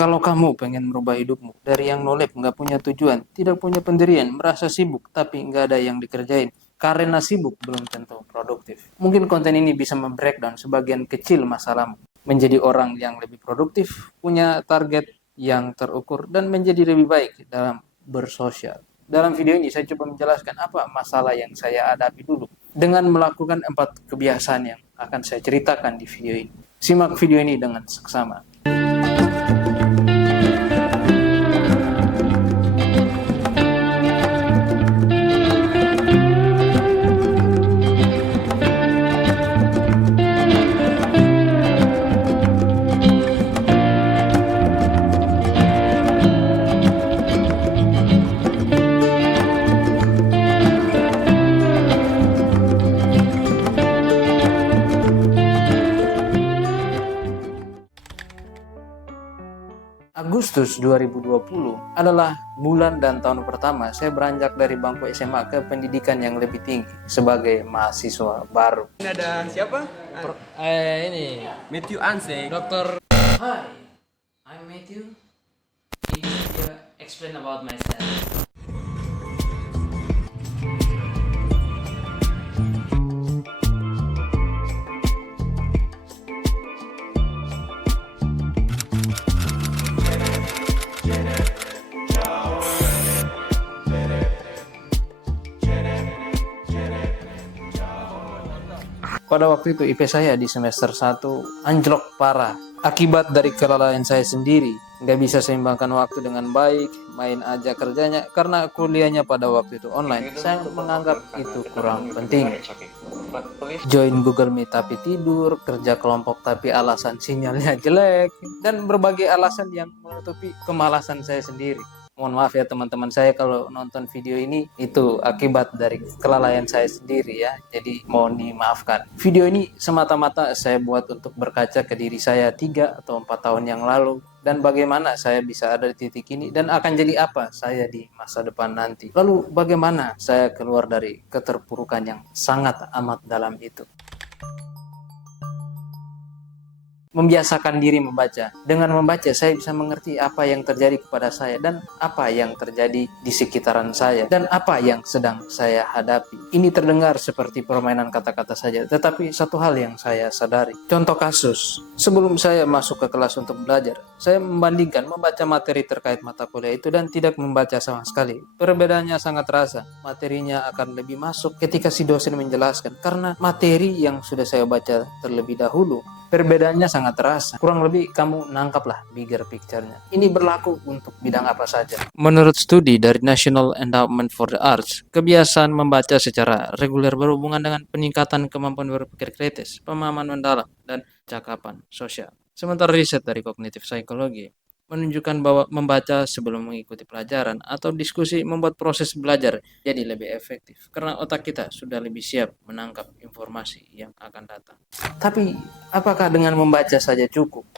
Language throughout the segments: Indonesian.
Kalau kamu pengen merubah hidupmu dari yang nolep, nggak punya tujuan, tidak punya pendirian, merasa sibuk tapi nggak ada yang dikerjain, karena sibuk belum tentu produktif. Mungkin konten ini bisa membreakdown sebagian kecil masalahmu, menjadi orang yang lebih produktif, punya target yang terukur, dan menjadi lebih baik dalam bersosial. Dalam video ini saya coba menjelaskan apa masalah yang saya hadapi dulu dengan melakukan 4 kebiasaan yang akan saya ceritakan di video ini. Simak video ini dengan seksama. Agustus 2020 adalah bulan dan tahun pertama saya beranjak dari bangku SMA ke pendidikan yang lebih tinggi sebagai mahasiswa baru. Ini ada siapa? Ini Matthew Anse. Dokter. Hi, I'm Matthew. Ini explain about myself. Pada waktu itu IP saya di semester 1 anjlok parah. Akibat dari kelalaian saya sendiri, nggak bisa seimbangkan waktu dengan baik, main aja kerjanya karena kuliahnya pada waktu itu online. Saya menganggap itu kurang penting. Join Google Meet tapi tidur, kerja kelompok tapi alasan sinyalnya jelek, dan berbagai alasan yang menutupi kemalasan saya sendiri. Mohon maaf ya teman-teman saya kalau nonton video ini, itu akibat dari kelalaian saya sendiri ya. Jadi mohon dimaafkan. Video ini semata-mata saya buat untuk berkaca ke diri saya 3 atau 4 tahun yang lalu. Dan bagaimana saya bisa ada di titik ini dan akan jadi apa saya di masa depan nanti. Lalu bagaimana saya keluar dari keterpurukan yang sangat amat dalam itu. Membiasakan diri membaca. Dengan membaca saya bisa mengerti apa yang terjadi kepada saya dan apa yang terjadi di sekitaran saya dan apa yang sedang saya hadapi. Ini terdengar seperti permainan kata-kata saja, tetapi satu hal yang saya sadari. Contoh kasus, sebelum saya masuk ke kelas untuk belajar, saya membandingkan membaca materi terkait mata kuliah itu dan tidak membaca sama sekali. Perbedaannya sangat terasa. Materinya akan lebih masuk ketika si dosen menjelaskan karena materi yang sudah saya baca terlebih dahulu. Perbedaannya sangat terasa. Kurang lebih kamu nangkaplah bigger picture-nya. Ini berlaku untuk bidang apa saja. Menurut studi dari National Endowment for the Arts, kebiasaan membaca secara reguler berhubungan dengan peningkatan kemampuan berpikir kritis, pemahaman mendalam, dan cakapan sosial. Sementara riset dari kognitif psikologi menunjukkan bahwa membaca sebelum mengikuti pelajaran atau diskusi membuat proses belajar jadi lebih efektif karena otak kita sudah lebih siap menangkap informasi yang akan datang. Tapi apakah dengan membaca saja cukup?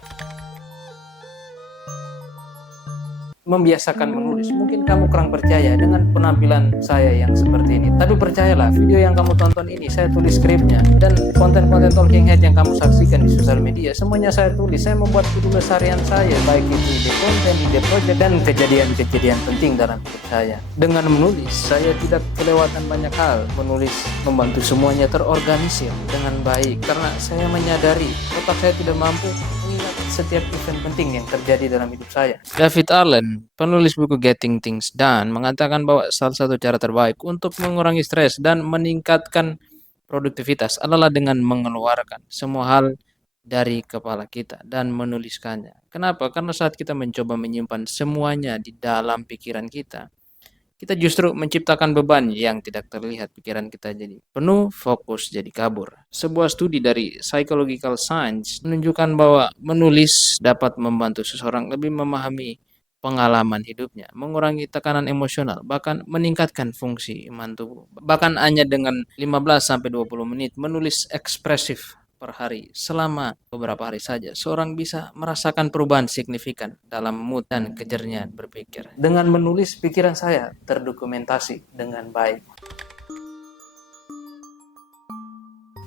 Membiasakan menulis. Mungkin kamu kurang percaya dengan penampilan saya yang seperti ini. Tapi percayalah, video yang kamu tonton ini saya tulis skripnya, dan konten-konten talking head yang kamu saksikan di sosial media semuanya saya tulis. Saya membuat tugas harian saya, baik itu ide konten, ide project, dan kejadian-kejadian penting dalam hidup saya. Dengan menulis, saya tidak kelewatan banyak hal. Menulis membantu semuanya terorganisir dengan baik karena saya menyadari otak saya tidak mampu mengingat setiap event penting yang terjadi dalam hidup saya. David Allen, penulis buku Getting Things Done, mengatakan bahwa salah satu cara terbaik untuk mengurangi stres dan meningkatkan produktivitas adalah dengan mengeluarkan semua hal dari kepala kita dan menuliskannya. Kenapa? Karena saat kita mencoba menyimpan semuanya di dalam pikiran kita justru menciptakan beban yang tidak terlihat. Pikiran kita jadi penuh, fokus jadi kabur. Sebuah studi dari Psychological Science menunjukkan bahwa menulis dapat membantu seseorang lebih memahami pengalaman hidupnya, mengurangi tekanan emosional, bahkan meningkatkan fungsi imun tubuh. Bahkan hanya dengan 15-20 menit menulis ekspresif per hari selama beberapa hari saja, seorang bisa merasakan perubahan signifikan dalam mood dan kejernihan berpikir. Dengan menulis, pikiran saya terdokumentasi dengan baik.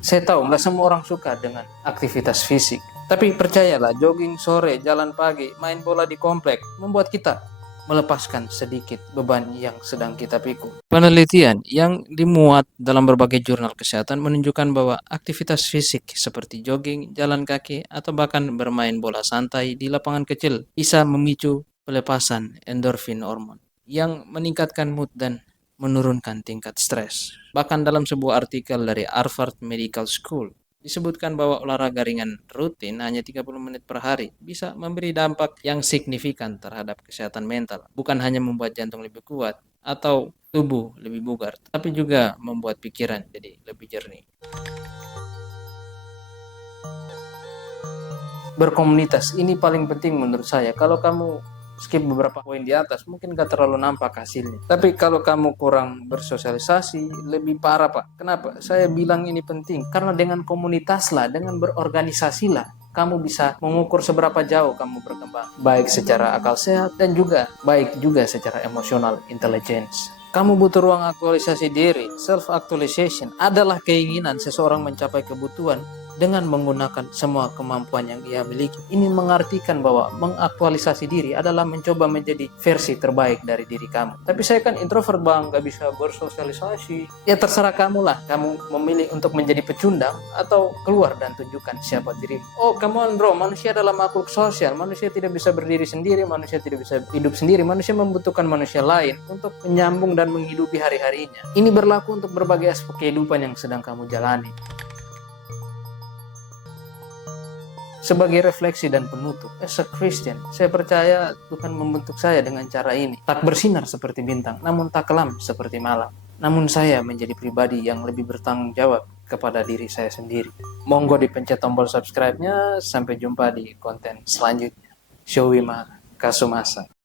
Saya tahu nggak semua orang suka dengan aktivitas fisik. Tapi percayalah, jogging sore, jalan pagi, main bola di komplek membuat kita melepaskan sedikit beban yang sedang kita pikul. Penelitian yang dimuat dalam berbagai jurnal kesehatan menunjukkan bahwa aktivitas fisik seperti jogging, jalan kaki, atau bahkan bermain bola santai di lapangan kecil bisa memicu pelepasan endorfin hormon yang meningkatkan mood dan menurunkan tingkat stres. Bahkan dalam sebuah artikel dari Harvard Medical School, disebutkan bahwa olahraga ringan rutin hanya 30 menit per hari bisa memberi dampak yang signifikan terhadap kesehatan mental. Bukan hanya membuat jantung lebih kuat atau tubuh lebih bugar, tapi juga membuat pikiran jadi lebih jernih. Berkomunitas, ini paling penting menurut saya. Kalau kamu skip beberapa poin di atas, mungkin gak terlalu nampak hasilnya. Tapi kalau kamu kurang bersosialisasi, lebih parah Pak. Kenapa? Saya bilang ini penting. Karena dengan komunitas lah, dengan berorganisasi lah, kamu bisa mengukur seberapa jauh kamu berkembang. Baik secara akal sehat dan juga baik juga secara emosional intelligence. Kamu butuh ruang aktualisasi diri. Self-actualization adalah keinginan seseorang mencapai kebutuhan dengan menggunakan semua kemampuan yang ia miliki. Ini mengartikan bahwa mengaktualisasi diri adalah mencoba menjadi versi terbaik dari diri kamu. Tapi saya kan introvert Bang, gak bisa bersosialisasi. Ya terserah kamu lah, kamu memilih untuk menjadi pecundang atau keluar dan tunjukkan siapa dirimu. Oh come on bro, manusia adalah makhluk sosial, manusia tidak bisa berdiri sendiri, manusia tidak bisa hidup sendiri, manusia membutuhkan manusia lain untuk menyambung dan menghidupi hari-harinya. Ini berlaku untuk berbagai aspek kehidupan yang sedang kamu jalani. Sebagai refleksi dan penutup, as a Christian, saya percaya Tuhan membentuk saya dengan cara ini. Tak bersinar seperti bintang, namun tak kelam seperti malam. Namun saya menjadi pribadi yang lebih bertanggung jawab kepada diri saya sendiri. Monggo dipencet tombol subscribe-nya, sampai jumpa di konten selanjutnya. Showima Kasumasa.